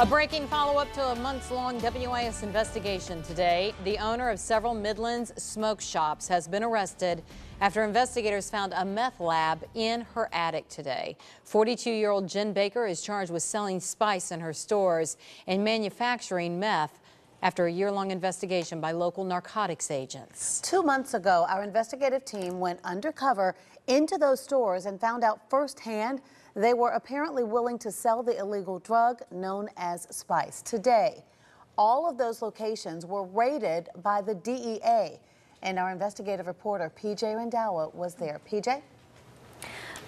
A breaking follow-up to a months-long WIS investigation today. The owner of several Midlands smoke shops has been arrested after investigators found a meth lab in her attic today. 42-year-old Jen Baker is charged with selling spice in her stores and manufacturing meth after a year-long investigation by local narcotics agents. 2 months ago, our investigative team went undercover into those stores and found out firsthand they were apparently willing to sell the illegal drug known as spice. Today, all of those locations were raided by the DEA, and our investigative reporter PJ Randawa was there. PJ?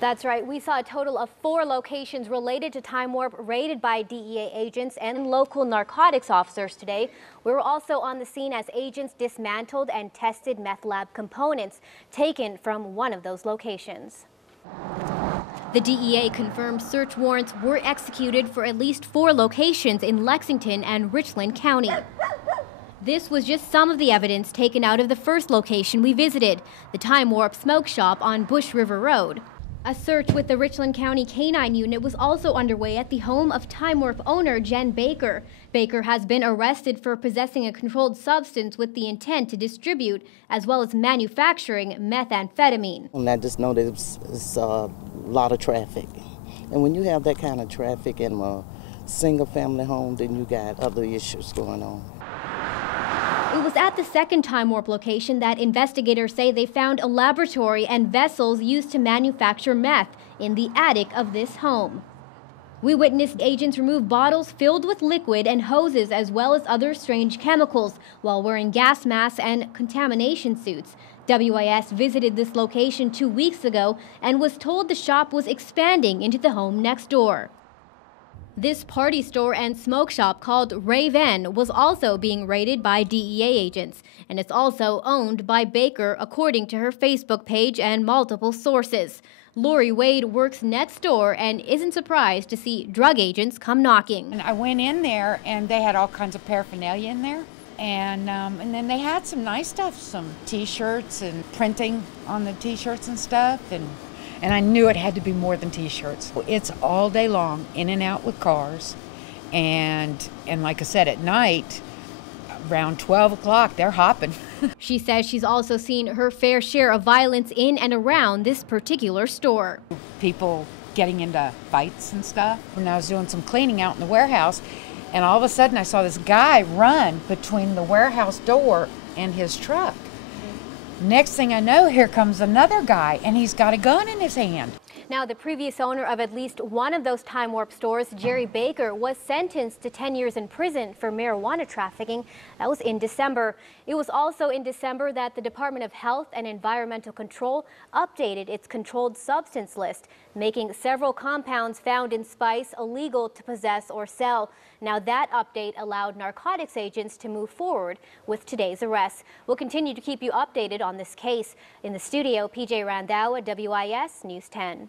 That's right. We saw a total of 4 locations related to Time Warp raided by DEA agents and local narcotics officers today. We were also on the scene as agents dismantled and tested meth lab components taken from one of those locations. The DEA confirmed search warrants were executed for at least 4 locations in Lexington and Richland County. This was just some of the evidence taken out of the first location we visited, the Time Warp Smoke Shop on Bush River Road. A search with the Richland County Canine Unit was also underway at the home of Time Warp owner Jen Baker. Baker has been arrested for possessing a controlled substance with the intent to distribute as well as manufacturing methamphetamine. And I just know that it's a lot of traffic. And when you have that kind of traffic in a single family home, then you got other issues going on. It was at the second Time Warp location that investigators say they found a laboratory and vessels used to manufacture meth in the attic of this home. We witnessed agents remove bottles filled with liquid and hoses as well as other strange chemicals while wearing gas masks and contamination suits. WIS visited this location 2 weeks ago and was told the shop was expanding into the home next door. This party store and smoke shop called Rave-N was also being raided by DEA agents, and it's also owned by Baker, according to her Facebook page and multiple sources. Lori Wade works next door and isn't surprised to see drug agents come knocking. And I went in there and they had all kinds of paraphernalia in there, and then they had some nice stuff, some T-shirts and printing on the T-shirts and stuff, and I knew it had to be more than T-shirts. It's all day long, in and out with cars, and like I said, at night, around 12 o'clock, they're hopping. She says she's also seen her fair share of violence in and around this particular store. People getting into fights and stuff. When I was doing some cleaning out in the warehouse, and all of a sudden I saw this guy run between the warehouse door and his truck. Next thing I know, here comes another guy, and he's got a gun in his hand. Now, the previous owner of at least one of those Time Warp stores, Jerry Baker, was sentenced to 10 years in prison for marijuana trafficking. That was in December. It was also in December that the Department of Health and Environmental Control updated its controlled substance list, making several compounds found in spice illegal to possess or sell. Now, that update allowed narcotics agents to move forward with today's arrest. We'll continue to keep you updated on this case. In the studio, PJ Randawa, WIS News 10.